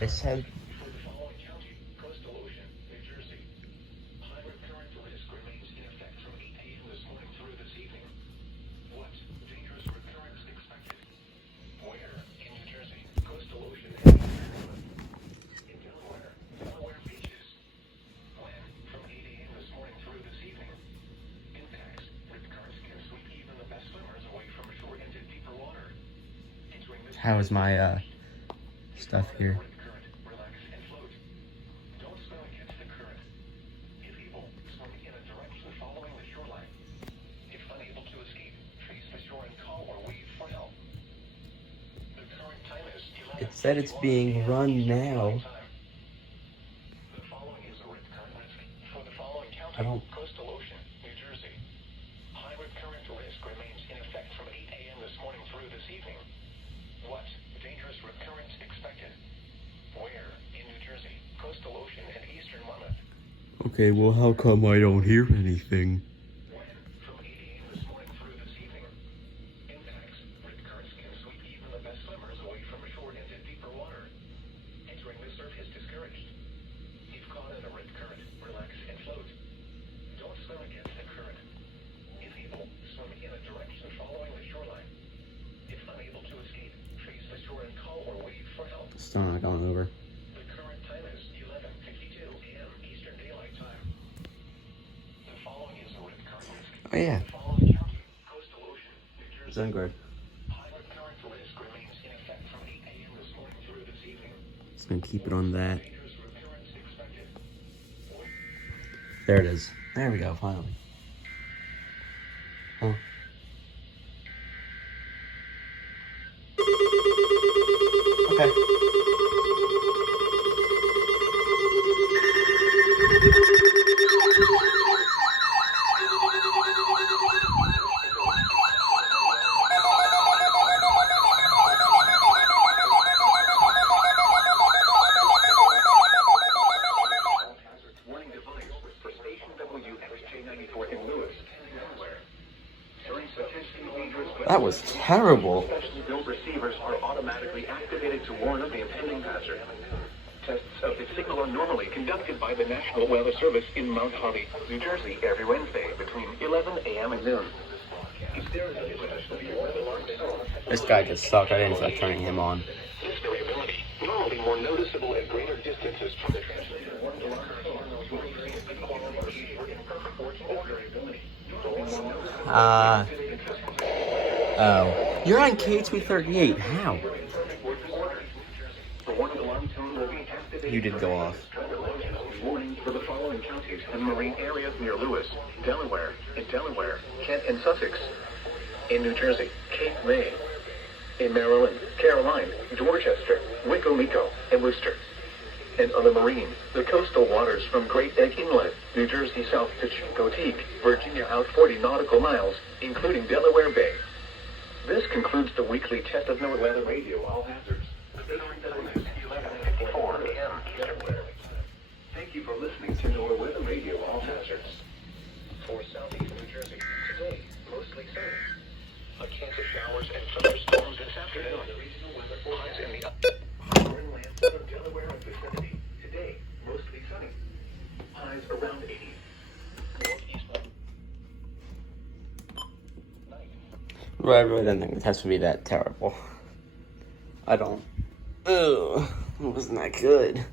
They said how is my stuff here? It said it's being run now. I don't. Coastal Ocean, New Jersey. High recurrent risk remains in effect from 8 a.m. this morning through this evening. What dangerous recurrence expected? Where in New Jersey? Coastal Ocean and eastern Monmouth. Okay, well, how come I don't hear anything? When from 8 a.m. this morning through this evening. Impacts. Rip currents can sweep even the best swimmers away from shore into deeper water. Entering the surf is discouraged. If caught in a rip current, relax and float. Don't swim against the current. If able, swim in a direction following the shoreline. If unable to escape, face the shore and call or wave for help. Still not going over. The current time is 11:52 a.m. Eastern Daylight Time. The following is a rip current risk. Oh yeah. The following county, Coastal Ocean, New Jersey. Zengard. High rip current risk remains in effect from 8 a.m. this morning through this evening. Just gonna keep it on that. Dangerous recurrence expected. There it is. There we go, finally. Huh. Okay. Warning device for station WXJ94 in Lewis, Delaware. During potentially dangerous That was terrible. specially built receivers are automatically activated to warn of the impending hazard. Tests of the signal are normally conducted by the National Weather Service in Mount Holly, New Jersey, every Wednesday between 11 a.m. and noon. If there is a potentially warning alarm sound, This guy just sucked. I didn't feel like turning him on. this variability will be more noticeable at greater distances from the transmitter. Warning alarm quality receiver in perfect working order. Oh. You're on KHB38. How? The warning alarm tone will be activated. You did go off. Warnings for the following counties and marine areas near Lewis, Delaware, Kent and Sussex. In New Jersey, Cape May. In Maryland, Caroline, Dorchester, Wicomico, and Worcester. And on the marine, the coastal waters from Great Egg Inlet, New Jersey south to Chincoteague, Virginia out 40 nautical miles, including Delaware Bay. This concludes the weekly test of NOAA Weather Radio All Hazards. The current time is 11:54 a.m. Eastern. Thank you for listening to NOAA Weather Radio All Hazards. For southeast New Jersey, today, mostly sunny. A chance of showers and thunderstorms this afternoon. The regional weather highs in the inland southern Delaware and vicinity. Today, mostly sunny. Highs around 80. Northeast night. Well, I really didn't think the test would be that terrible. I don't. Ugh. It wasn't that good.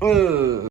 Ugh.